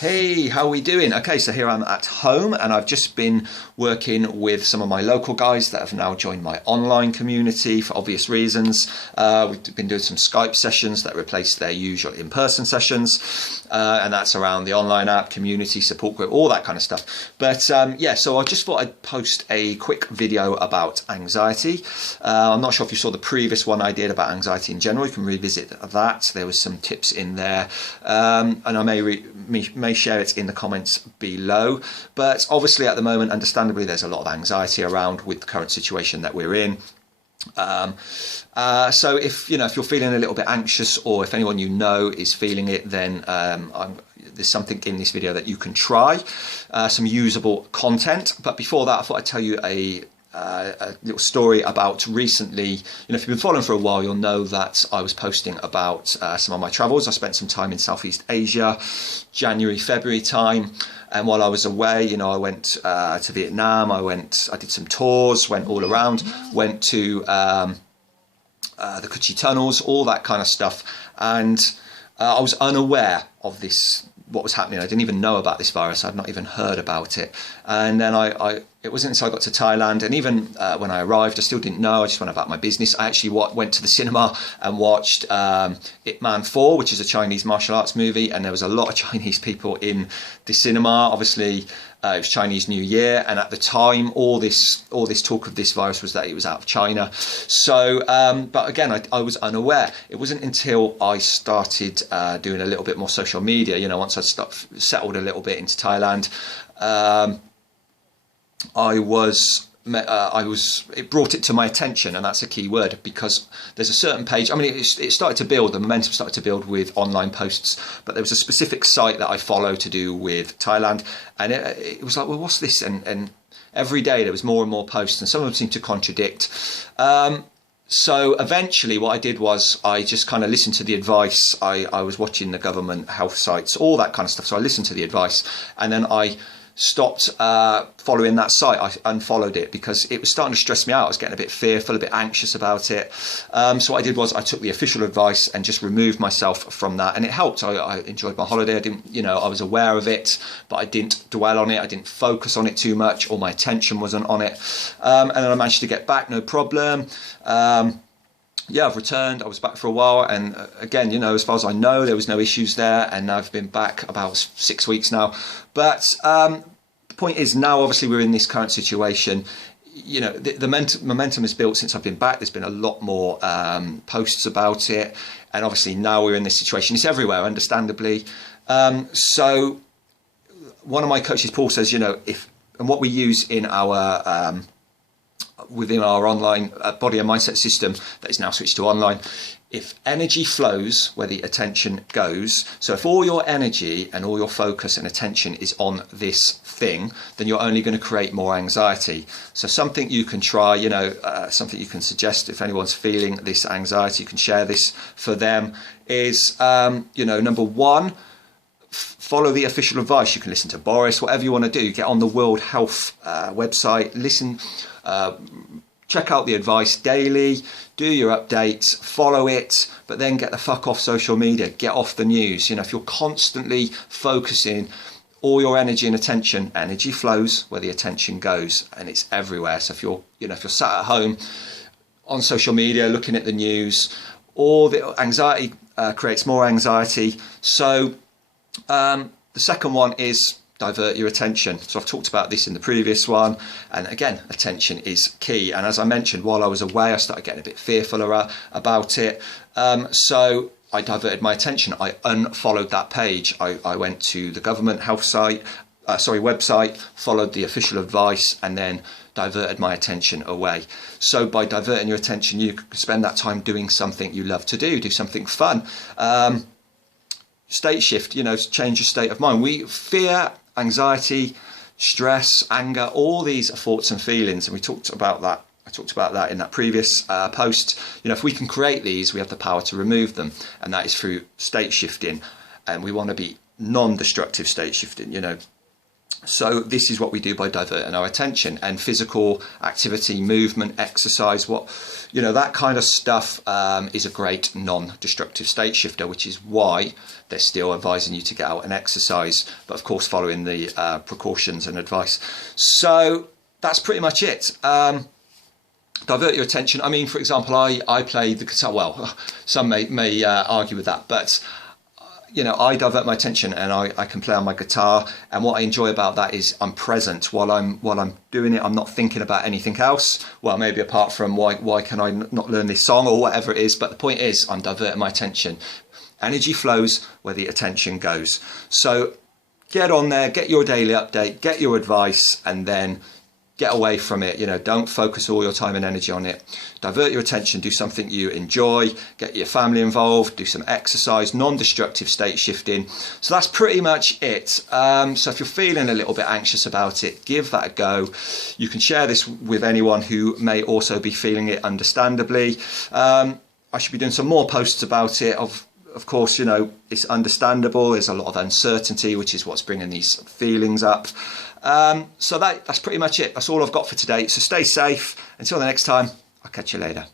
Hey, how are we doing? Okay, so here I'm at home and I've just been working with some of my local guys that have now joined my online community for obvious reasons. We've been doing some Skype sessions that replace their usual in-person sessions, and that's around the online app, community, support group, all that kind of stuff. But yeah, so I just thought I'd post a quick video about anxiety. I'm not sure if you saw the previous one I did about anxiety in general. You can revisit that. There was some tips in there, and I may share it in the comments below. But obviously at the moment, understandably, there's a lot of anxiety around with the current situation that we're in. So if you're feeling a little bit anxious, or if anyone you know is feeling it, then there's something in this video that you can try, some usable content. But before that, I thought I'd tell you a little story about recently. If you've been following for a while, you'll know that I was posting about some of my travels. I spent some time in Southeast Asia, January, February time. And while I was away, I went to Vietnam. I did some tours, went all around, went to the Cu Chi tunnels, all that kind of stuff. And I was unaware of what was happening. I didn't even know about this virus. I'd not even heard about it. And then it wasn't until I got to Thailand, and even when I arrived, I still didn't know. I just went about my business. I actually went to the cinema and watched Ip Man 4, which is a Chinese martial arts movie, and there was a lot of Chinese people in the cinema. Obviously, it was Chinese New Year, and at the time, all this talk of this virus was that it was out of China. So, but again, I was unaware. It wasn't until I started doing a little bit more social media, once I settled a little bit into Thailand, it brought it to my attention, and that's a key word, because there's a certain page. I mean, it started to build, the momentum started to build with online posts, but there was a specific site that I follow to do with Thailand, and it was like, well, what's this? And every day there was more and more posts, and some of them seemed to contradict. So eventually what I did was I just kind of listened to the advice. I was watching the government health sites, all that kind of stuff. So I listened to the advice, and then I stopped following that site. I unfollowed it because it was starting to stress me out. I was getting a bit fearful, a bit anxious about it. So what I did was I took the official advice and just removed myself from that, and it helped. I enjoyed my holiday. I was aware of it, but I didn't dwell on it. I didn't focus on it too much, or my attention wasn't on it. And then I managed to get back, no problem. Yeah, I've returned. I was back for a while, and again, as far as I know, there was no issues there, and I've been back about 6 weeks now. But the point is, now obviously we're in this current situation. The momentum is built since I've been back. There's been a lot more posts about it, and obviously now we're in this situation. It's everywhere, understandably. So one of my coaches, Paul, says, and what we use in our within our online body and mindset system that is now switched to online, if energy flows where the attention goes, so if all your energy and all your focus and attention is on this thing, then you're only going to create more anxiety. So something you can try, something you can suggest if anyone's feeling this anxiety, you can share this for them, is number one, follow the official advice. You can listen to Boris, whatever you want to do. Get on the World Health website, listen, check out the advice daily, do your updates, follow it, but then get the fuck off social media, get off the news. If you're constantly focusing all your energy and attention, energy flows where the attention goes, and it's everywhere. So if you're sat at home on social media looking at the news, all the anxiety creates more anxiety. So the second one is divert your attention. So I've talked about this in the previous one, and again, attention is key. And as I mentioned, while I was away, I started getting a bit fearful about it. So I diverted my attention. I unfollowed that page. I went to the government health website, followed the official advice, and then diverted my attention away. So by diverting your attention, you can spend that time doing something you love to do something fun. State shift, change your state of mind. Fear, anxiety, stress, anger, all these are thoughts and feelings, and we talked about that. I talked about that in that previous post. If we can create these, we have the power to remove them, and that is through state shifting. And we want to be non-destructive state shifting. So this is what we do by diverting our attention. And physical activity, movement, exercise, that kind of stuff is a great non-destructive state shifter, which is why they're still advising you to get out and exercise, but of course following the precautions and advice. So that's pretty much it. Divert your attention. I mean, for example, I play the guitar. Well, some may argue with that, but I divert my attention and I can play on my guitar. And what I enjoy about that is I'm present while I'm doing it. I'm not thinking about anything else. Well, maybe apart from why can I not learn this song or whatever it is. But the point is, I'm diverting my attention. Energy flows where the attention goes. So get on there, get your daily update, get your advice, and then get away from it. Don't focus all your time and energy on it. Divert your attention, do something you enjoy, get your family involved, do some exercise, non-destructive state shifting. So that's pretty much it. So if you're feeling a little bit anxious about it, give that a go. You can share this with anyone who may also be feeling it, understandably. I should be doing some more posts about it. Of course, it's understandable. There's a lot of uncertainty, which is what's bringing these feelings up. So that's pretty much it. That's all I've got for today. So stay safe. Until the next time, I'll catch you later.